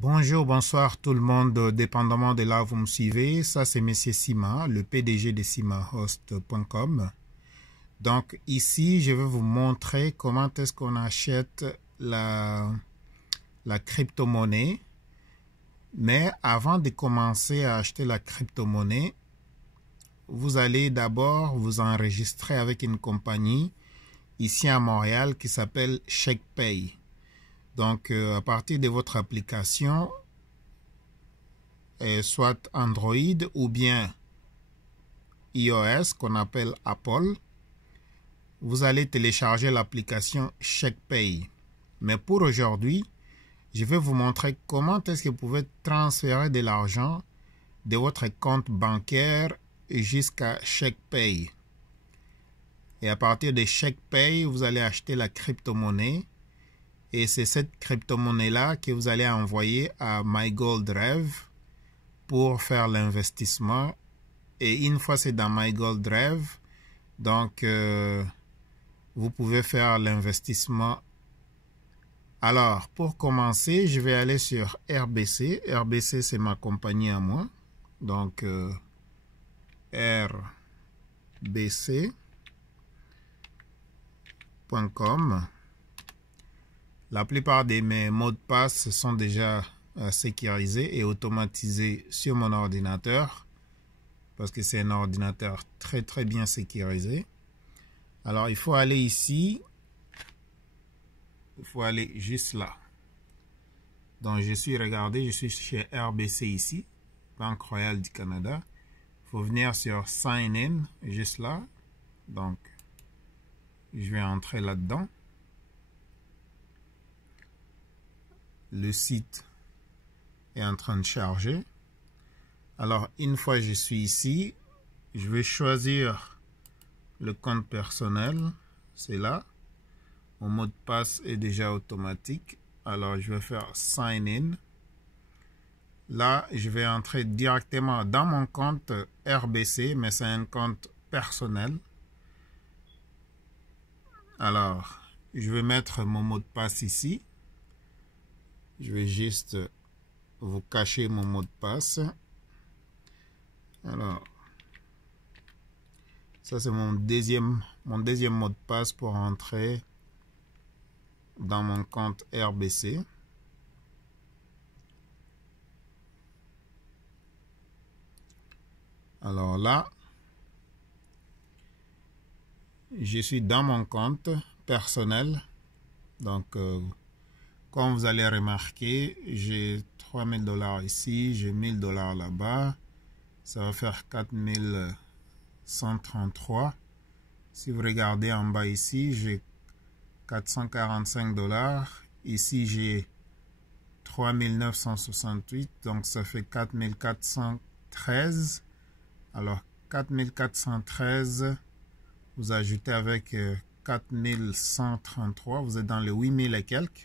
Bonjour, bonsoir tout le monde, dépendamment de là où vous me suivez. Ça, c'est Monsieur Sima, le PDG de simahost.com. Donc, ici, je vais vous montrer comment est-ce qu'on achète la crypto-monnaie. Mais avant de commencer à acheter la crypto-monnaie, vous allez d'abord vous enregistrer avec une compagnie ici à Montréal qui s'appelle CheckPay. Donc, à partir de votre application, soit Android ou bien iOS qu'on appelle Apple, vous allez télécharger l'application CheckPay. Mais pour aujourd'hui, je vais vous montrer comment est-ce que vous pouvez transférer de l'argent de votre compte bancaire jusqu'à CheckPay. Et à partir de CheckPay, vous allez acheter la crypto-monnaie. Et c'est cette crypto-monnaie-là que vous allez envoyer à MyGoldRev pour faire l'investissement. Et une fois c'est dans MyGoldRev, donc vous pouvez faire l'investissement. Alors, pour commencer, je vais aller sur RBC. RBC, c'est ma compagnie à moi. Donc, rbc.com. La plupart de mes mots de passe sont déjà sécurisés et automatisés sur mon ordinateur parce que c'est un ordinateur très bien sécurisé. Alors, il faut aller ici. Il faut aller juste là. Donc, je suis chez RBC ici, Banque Royale du Canada. Il faut venir sur Sign In, juste là. Donc, je vais entrer là-dedans. Le site est en train de charger. Alors, une fois que je suis ici, je vais choisir le compte personnel. C'est là. Mon mot de passe est déjà automatique. Alors, je vais faire Sign In. Là, je vais entrer directement dans mon compte RBC, mais c'est un compte personnel. Alors, je vais mettre mon mot de passe ici. Je vais juste vous cacher mon mot de passe. Alors, ça c'est mon deuxième mot de passe pour entrer dans mon compte RBC. Alors là, je suis dans mon compte personnel. Donc, comme vous allez remarquer, j'ai 3000 $ ici, j'ai 1000 $ là-bas. Ça va faire 4133. Si vous regardez en bas ici, j'ai 445 $. Ici, j'ai 3968. Donc, ça fait 4413. Alors, 4413, vous ajoutez avec 4133. Vous êtes dans les 8000 et quelques.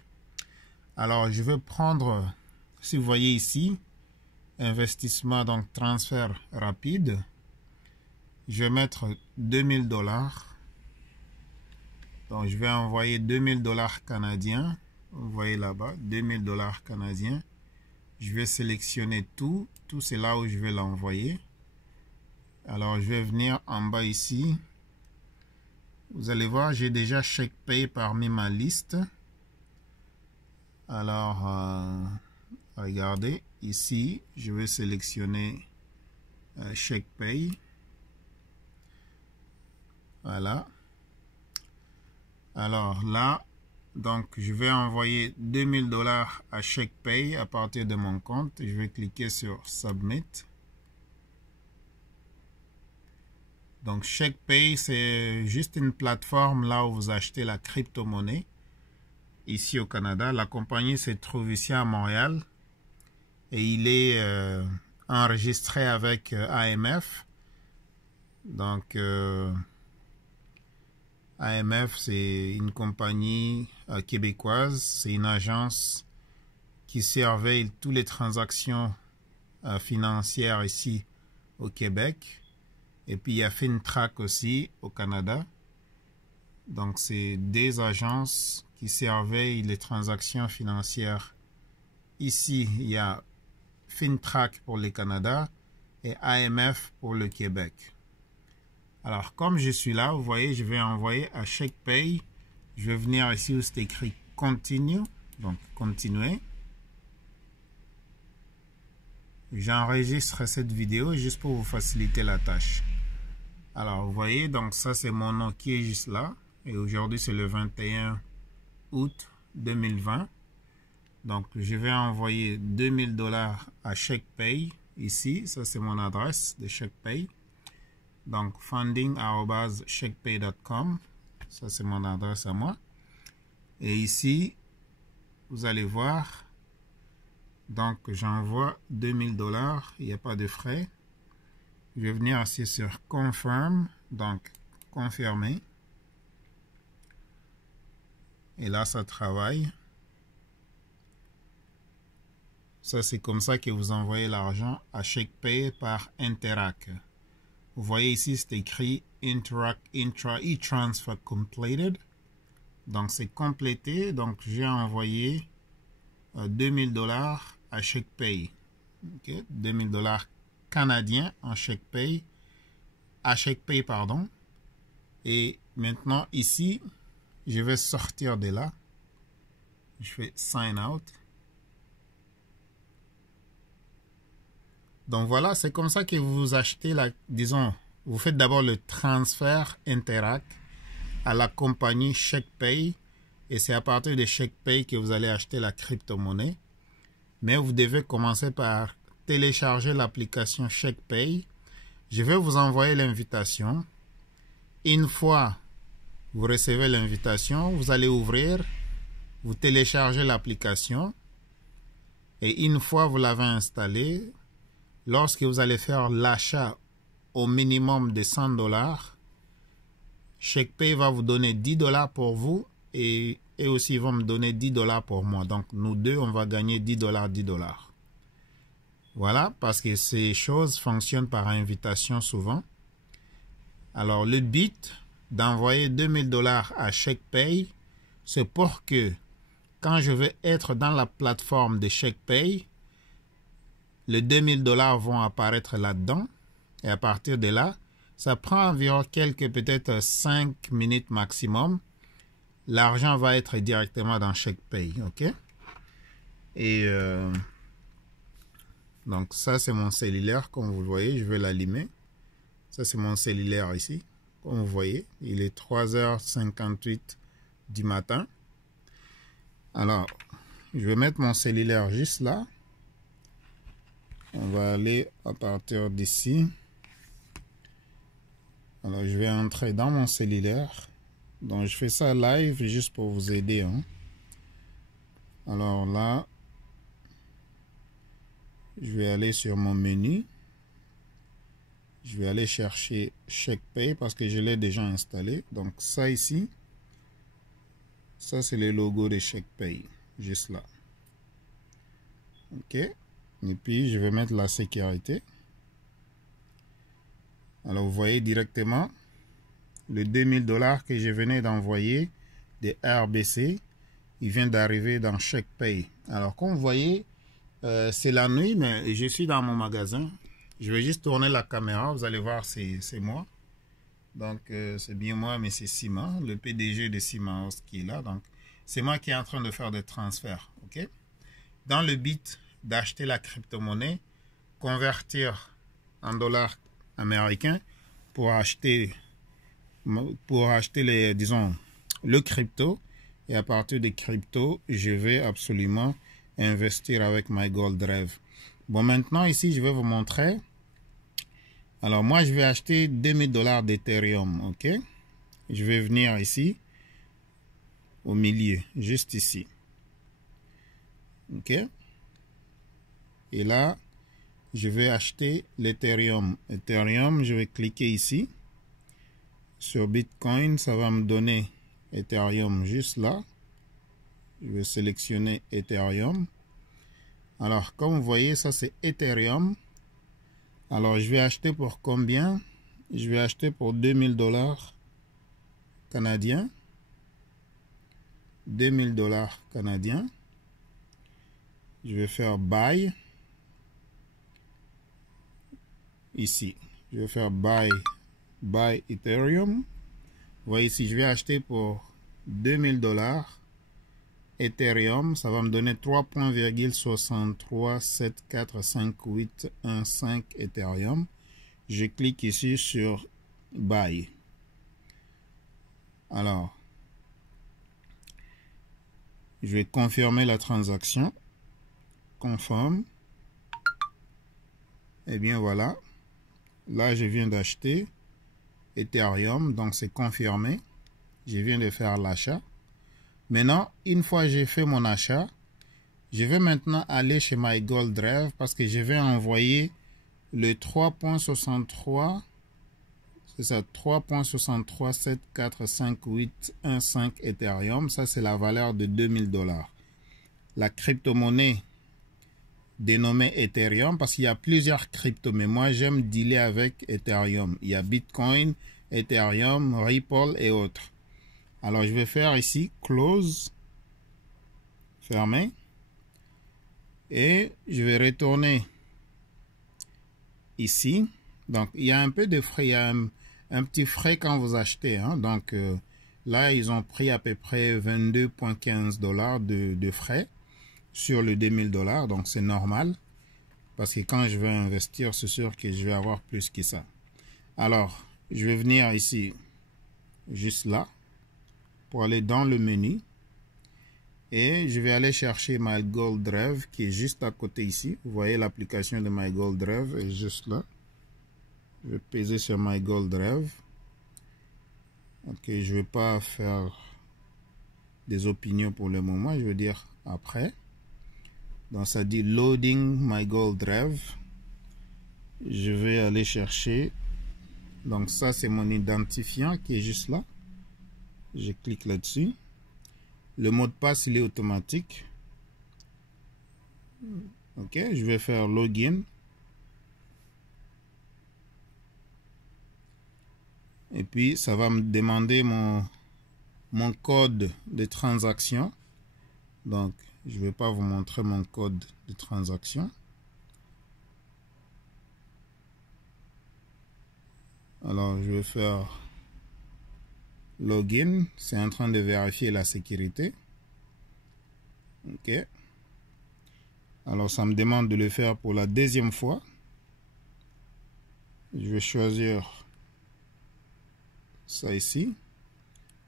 Alors, je vais prendre, si vous voyez ici, investissement, donc transfert rapide. Je vais mettre 2000 $. Donc, je vais envoyer 2000 $ canadiens. Vous voyez là-bas, 2000 $ canadiens. Je vais sélectionner tout. Tout, c'est là où je vais l'envoyer. Alors, je vais venir en bas ici. Vous allez voir, j'ai déjà CheckPay parmi ma liste. Alors, regardez, ici, je vais sélectionner CheckPay. Voilà. Alors là, donc je vais envoyer 2000 $ à CheckPay à partir de mon compte. Je vais cliquer sur Submit. Donc CheckPay, c'est juste une plateforme là où vous achetez la crypto-monnaie. Ici au Canada, la compagnie se trouve ici à Montréal et il est enregistré avec AMF. Donc AMF, c'est une compagnie québécoise, c'est une agence qui surveille toutes les transactions financières ici au Québec. Et puis il y a FinTrack aussi au Canada. Donc c'est des agences qui surveillent les transactions financières ici, il y a FinTrack pour le Canada et AMF pour le Québec. Alors, comme je suis là, vous voyez, je vais envoyer à CheckPay. Je vais venir ici où c'est écrit Continue. Donc, continuer. J'enregistre cette vidéo juste pour vous faciliter la tâche. Alors, vous voyez, donc ça, c'est mon nom qui est juste là. Et aujourd'hui, c'est le 21 août 2020. Donc, je vais envoyer 2000 $ à CheckPay. Ici, ça, c'est mon adresse de CheckPay. Donc, funding@checkpay.com. Ça, c'est mon adresse à moi. Et ici, vous allez voir. Donc, j'envoie 2000 $. Il n'y a pas de frais. Je vais venir ici sur Confirm. Donc, confirmer. Et là, ça travaille. Ça, c'est comme ça que vous envoyez l'argent à CheckPay par Interac. Vous voyez ici, c'est écrit Interac e-transfer completed. Donc, c'est complété. Donc, j'ai envoyé 2000 $ à CheckPay. Okay? 2000 $ canadiens en CheckPay. À CheckPay, pardon. Et maintenant, ici, je vais sortir de là. Je fais Sign Out. Donc voilà, c'est comme ça que vous achetez disons, vous faites d'abord le transfert Interac à la compagnie CheckPay et c'est à partir de CheckPay que vous allez acheter la crypto-monnaie. Mais vous devez commencer par télécharger l'application CheckPay. Je vais vous envoyer l'invitation. Une fois vous recevez l'invitation, vous allez ouvrir, vous téléchargez l'application et une fois vous l'avez installée, lorsque vous allez faire l'achat au minimum de 100 $, CheckPay va vous donner 10 $ pour vous et aussi ils vont me donner 10 $ pour moi. Donc nous deux, on va gagner 10 $, 10 $. Voilà, parce que ces choses fonctionnent par invitation souvent. Alors le but d'envoyer 2000 $ à CheckPay, c'est pour que quand je vais être dans la plateforme de CheckPay, les 2000 $ vont apparaître là-dedans. Et à partir de là, ça prend environ peut-être 5 minutes maximum. L'argent va être directement dans CheckPay. OK? Et donc ça, c'est mon cellulaire. Comme vous le voyez, je vais l'allumer. Ça, c'est mon cellulaire ici. Comme vous voyez, il est 3h58 du matin. Alors, je vais mettre mon cellulaire juste là. On va aller à partir d'ici. Alors, je vais entrer dans mon cellulaire. Donc, je fais ça live juste pour vous aider. Hein. Alors là, je vais aller sur mon menu. Je vais aller chercher CheckPay parce que je l'ai déjà installé. Donc, ça ici, ça c'est le logo de CheckPay. Juste là. OK. Et puis, je vais mettre la sécurité. Alors, vous voyez directement le 2000 $ que je venais d'envoyer de RBC. Il vient d'arriver dans CheckPay. Alors, comme vous voyez, c'est la nuit, mais je suis dans mon magasin. Je vais juste tourner la caméra. Vous allez voir, c'est moi. Donc, c'est bien moi, mais c'est Sima, le PDG de Sima qui est là. Donc, c'est moi qui est en train de faire des transferts. OK? Dans le but d'acheter la crypto-monnaie, convertir en dollars américains pour acheter les, disons, le crypto. Et à partir des cryptos, je vais absolument investir avec MyGoldRev. Bon, maintenant, ici, je vais vous montrer. Alors, moi, je vais acheter 2000 $ d'Ethereum, OK? Je vais venir ici, au milieu, juste ici. OK? Et là, je vais acheter l'Ethereum. Ethereum, je vais cliquer ici. Sur Bitcoin, ça va me donner Ethereum juste là. Je vais sélectionner Ethereum. Alors, comme vous voyez, ça c'est Ethereum. Alors, je vais acheter pour combien? Je vais acheter pour 2000 $ canadiens. 2000 $ canadiens. Je vais faire buy. Ici, je vais faire buy Ethereum. Vous voyez ici, je vais acheter pour $2000 Ethereum. Ça va me donner 3,637455815 Ethereum. Je clique ici sur buy. Alors, je vais confirmer la transaction. Confirme. Et bien voilà. Là, je viens d'acheter Ethereum, donc c'est confirmé. Je viens de faire l'achat. Maintenant, une fois j'ai fait mon achat, je vais maintenant aller chez MyGoldRev parce que je vais envoyer le 3.63, c'est ça, 3.637455815 Ethereum. Ça, c'est la valeur de $2000. La crypto-monnaie dénommé Ethereum parce qu'il y a plusieurs cryptos, mais moi j'aime dealer avec Ethereum. Il y a Bitcoin, Ethereum, Ripple et autres. Alors je vais faire ici close, fermer, et je vais retourner ici. Donc il y a un peu de frais, il y a un petit frais quand vous achetez, hein. Donc là ils ont pris à peu près $22,15 de frais sur le $2000, donc c'est normal. Parce que quand je vais investir, c'est sûr que je vais avoir plus que ça. Alors, je vais venir ici, juste là, pour aller dans le menu. Et je vais aller chercher MyGoldRev, qui est juste à côté ici. Vous voyez l'application de MyGoldRev est juste là. Je vais peser sur MyGoldRev. Ok, je ne vais pas faire des opinions pour le moment, je veux dire après. Donc ça dit loading MyGoldRev. Je vais aller chercher. Donc ça c'est mon identifiant qui est juste là. Je clique là-dessus. Le mot de passe il est automatique. Ok, je vais faire login. Et puis ça va me demander mon code de transaction. Donc je ne vais pas vous montrer mon code de transaction. Alors je vais faire login. C'est en train de vérifier la sécurité. Ok. Alors ça me demande de le faire pour la deuxième fois. Je vais choisir ça ici.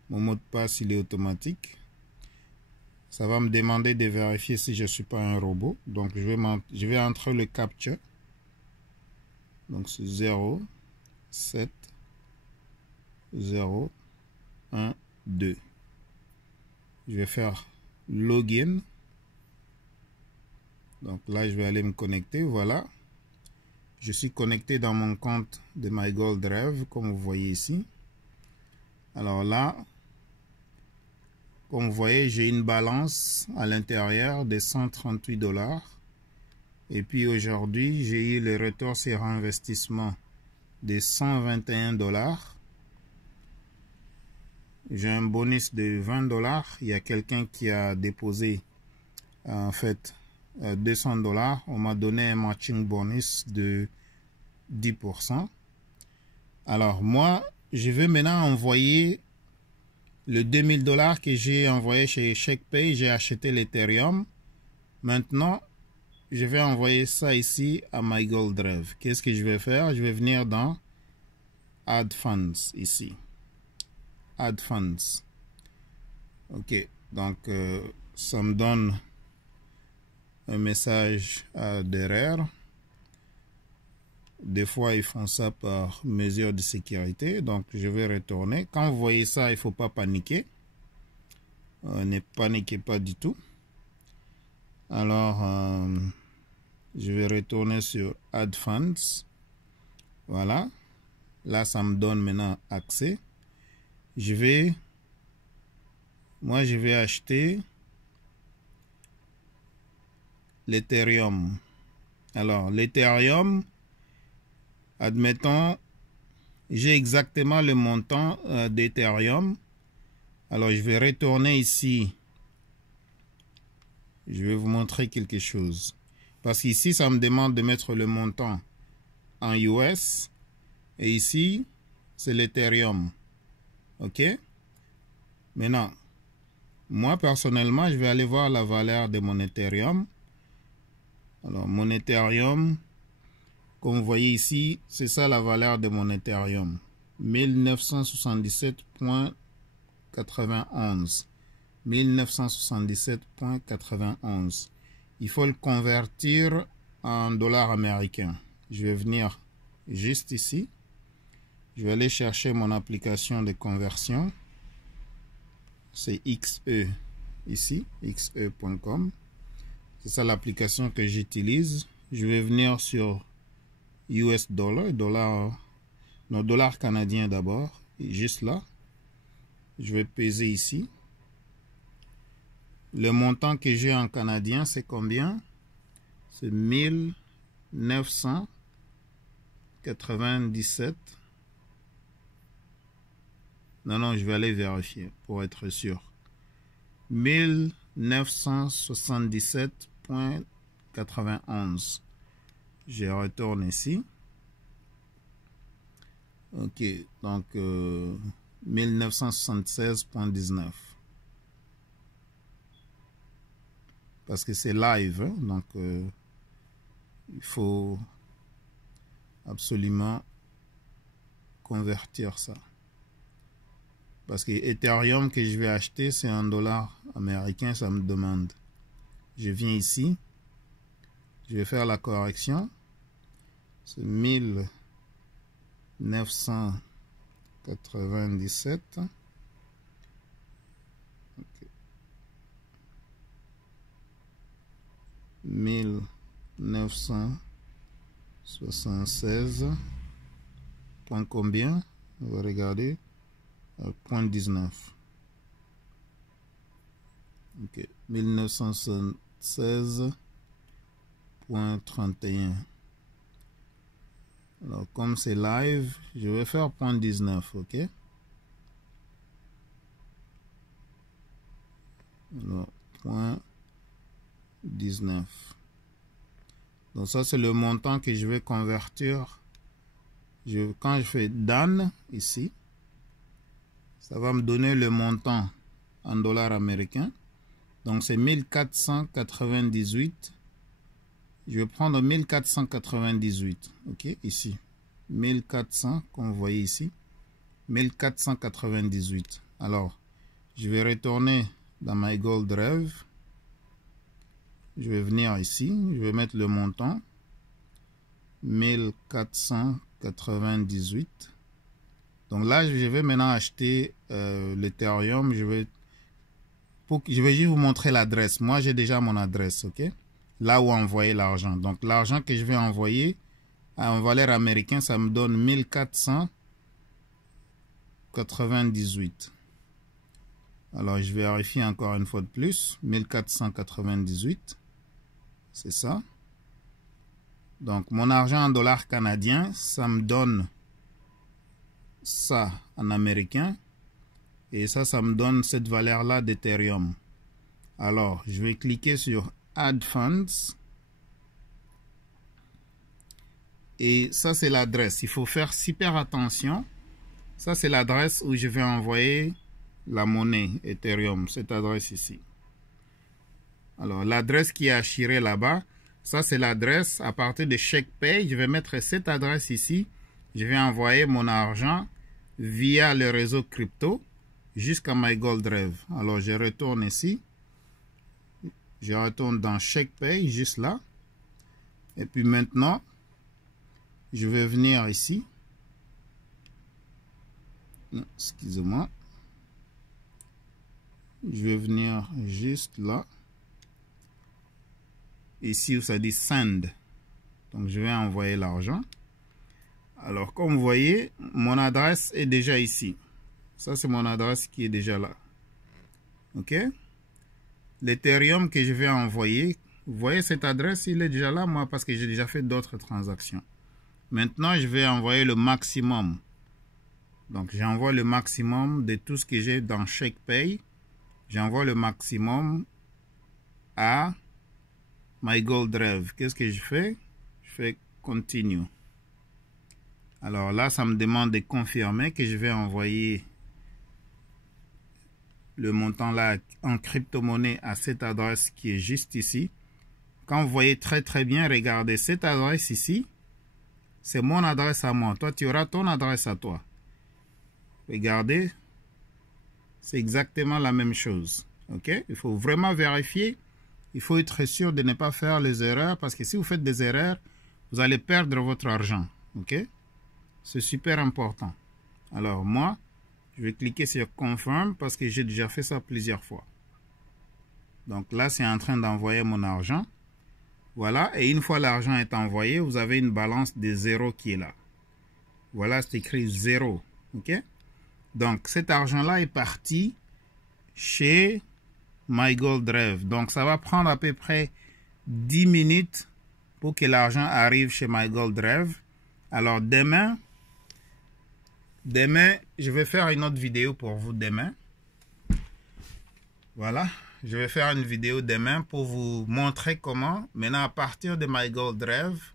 Mon mot de passe il est automatique. Ça va me demander de vérifier si je ne suis pas un robot. Donc je vais entrer le captcha. Donc c'est 0, 7, 0, 1, 2. Je vais faire login. Donc là, je vais aller me connecter. Voilà. Je suis connecté dans mon compte de MyGoldRev, comme vous voyez ici. Alors là, comme vous voyez, j'ai une balance à l'intérieur de $138. Et puis aujourd'hui, j'ai eu le retour sur investissement de $121. J'ai un bonus de $20. Il y a quelqu'un qui a déposé en fait $200. On m'a donné un matching bonus de 10%. Alors moi, je vais maintenant envoyer le $2000 que j'ai envoyé chez ShakePay. J'ai acheté l'Ethereum. Maintenant, je vais envoyer ça ici à MyGoldRev. Qu'est-ce que je vais faire? Je vais venir dans Add Funds ici. Add Funds. Ok, donc ça me donne un message d'erreur. Des fois, ils font ça par mesure de sécurité. Donc, je vais retourner. Quand vous voyez ça, il ne faut pas paniquer. Ne paniquez pas du tout. Alors, je vais retourner sur Add Funds. Voilà. Là, ça me donne maintenant accès. Moi, je vais acheter l'Ethereum. Alors, l'Ethereum, admettons, j'ai exactement le montant d'Ethereum. Alors, je vais retourner ici Je vais vous montrer quelque chose. Parce qu'ici, ça me demande de mettre le montant en US. Et ici, c'est l'Ethereum. OK? Maintenant, moi, personnellement, je vais aller voir la valeur de mon Ethereum. Alors, mon Ethereum, comme vous voyez ici, c'est ça la valeur de mon Ethereum. 1977.91. 1977.91. Il faut le convertir en dollars américains. Je vais venir juste ici. Je vais aller chercher mon application de conversion. C'est XE ici, xe.com. C'est ça l'application que j'utilise. Je vais venir sur US dollar, dollar canadien d'abord, juste là. Je vais peser ici. Le montant que j'ai en canadien, c'est combien? C'est 1997. Non, je vais aller vérifier pour être sûr. 1977.91. Je retourne ici. Ok, donc 1976.19. Parce que c'est live, hein? Donc il faut absolument convertir ça. Parce que Ethereum que je vais acheter, c'est en dollars américains, ça me demande. Je viens ici, je vais faire la correction. C'est 1997. Okay. 1976. Point combien? On va regarder. Point 19. Ok. 1976.31. Alors, comme c'est live, je vais faire point 19, ok? Alors, point 19. Donc, ça, c'est le montant que je vais convertir. Quand je fais done, ici, ça va me donner le montant en dollars américains. Donc, c'est 1498. Je vais prendre 1498. OK, ici. 1400, comme vous voyez ici. 1498. Alors, je vais retourner dans My Gold Drive. Je vais venir ici. Je vais mettre le montant. 1498. Donc là, je vais maintenant acheter l'Ethereum. Je vais juste vous montrer l'adresse. Moi, j'ai déjà mon adresse, ok? Là où envoyer l'argent. Donc l'argent que je vais envoyer en valeur américaine, ça me donne 1498. Alors, je vérifie encore une fois de plus. 1498. C'est ça. Donc, mon argent en dollars canadiens, ça me donne ça en américain. Et ça me donne cette valeur-là d'Ethereum. Alors, je vais cliquer sur Add Funds. Et ça, c'est l'adresse. Il faut faire super attention. Ça, c'est l'adresse où je vais envoyer la monnaie Ethereum. Cette adresse ici. Alors, l'adresse qui est assurée là-bas, ça, c'est l'adresse à partir de CheckPay. Je vais mettre cette adresse ici. Je vais envoyer mon argent via le réseau crypto jusqu'à My Gold Drive. Alors, je retourne ici. Je retourne dans CheckPay, juste là. Et puis maintenant, je vais venir ici. Excusez-moi. Je vais venir juste là. Ici où ça dit Send. Donc, je vais envoyer l'argent. Alors, comme vous voyez, mon adresse est déjà ici. Ça, c'est mon adresse qui est déjà là. OK? L'Ethereum que je vais envoyer, vous voyez cette adresse, il est déjà là, moi, parce que j'ai déjà fait d'autres transactions. Maintenant, je vais envoyer le maximum. Donc, j'envoie le maximum de tout ce que j'ai dans CheckPay. J'envoie le maximum à My Gold Drive. Qu'est-ce que je fais? Je fais Continue. Alors là, ça me demande de confirmer que je vais envoyer le montant là en crypto-monnaie à cette adresse qui est juste ici. Quand vous voyez très bien, regardez cette adresse ici. C'est mon adresse à moi. Toi, tu auras ton adresse à toi. Regardez. C'est exactement la même chose. OK? Il faut vraiment vérifier. Il faut être sûr de ne pas faire les erreurs parce que si vous faites des erreurs, vous allez perdre votre argent. OK? C'est super important. Alors moi, je vais cliquer sur Confirm parce que j'ai déjà fait ça plusieurs fois. Donc là, c'est en train d'envoyer mon argent. Voilà. Et une fois l'argent est envoyé, vous avez une balance de 0 qui est là. Voilà, c'est écrit 0. OK? Donc cet argent-là est parti chez My Gold Drive. Donc ça va prendre à peu près 10 minutes pour que l'argent arrive chez My Gold Drive. Alors demain, je vais faire une autre vidéo pour vous demain. Voilà, je vais faire une vidéo demain pour vous montrer comment, maintenant à partir de My Gold Drive,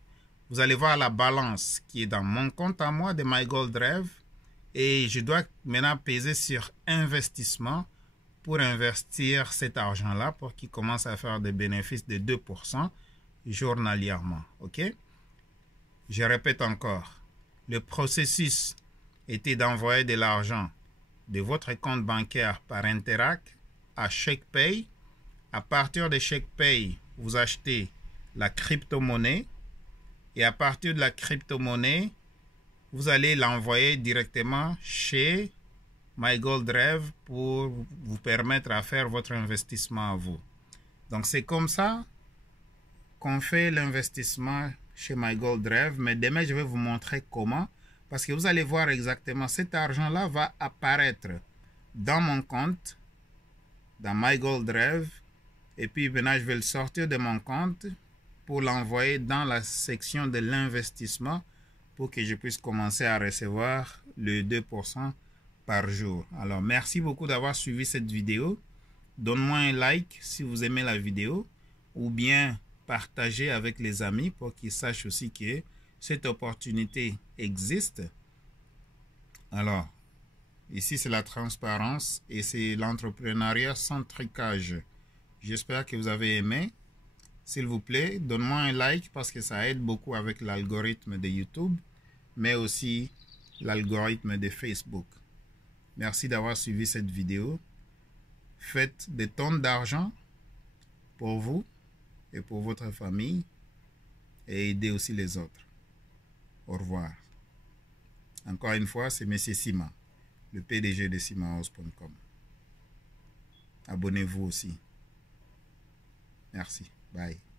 vous allez voir la balance qui est dans mon compte à moi de My Gold Drive. Et je dois maintenant peser sur investissement pour investir cet argent-là pour qu'il commence à faire des bénéfices de 2% journalièrement. OK? Je répète encore, le processus était d'envoyer de l'argent de votre compte bancaire par Interac à ShakePay. À partir de ShakePay, vous achetez la crypto-monnaie et à partir de la crypto-monnaie, vous allez l'envoyer directement chez My Gold Drive pour vous permettre à faire votre investissement à vous. Donc c'est comme ça qu'on fait l'investissement chez My Gold Drive. Mais demain, je vais vous montrer comment. Parce que vous allez voir exactement, cet argent-là va apparaître dans mon compte, dans My Gold Drive. Et puis maintenant, je vais le sortir de mon compte pour l'envoyer dans la section de l'investissement pour que je puisse commencer à recevoir le 2% par jour. Alors, merci beaucoup d'avoir suivi cette vidéo. Donne-moi un like si vous aimez la vidéo ou bien partagez avec les amis pour qu'ils sachent aussi que cette opportunité existe. Alors, ici c'est la transparence et c'est l'entrepreneuriat sans trucage. J'espère que vous avez aimé. S'il vous plaît, donne-moi un like parce que ça aide beaucoup avec l'algorithme de YouTube, mais aussi l'algorithme de Facebook. Merci d'avoir suivi cette vidéo. Faites des tonnes d'argent pour vous et pour votre famille et aidez aussi les autres. Au revoir. Encore une fois, c'est M. Sima, le PDG de simahouse.com. Abonnez-vous aussi. Merci. Bye.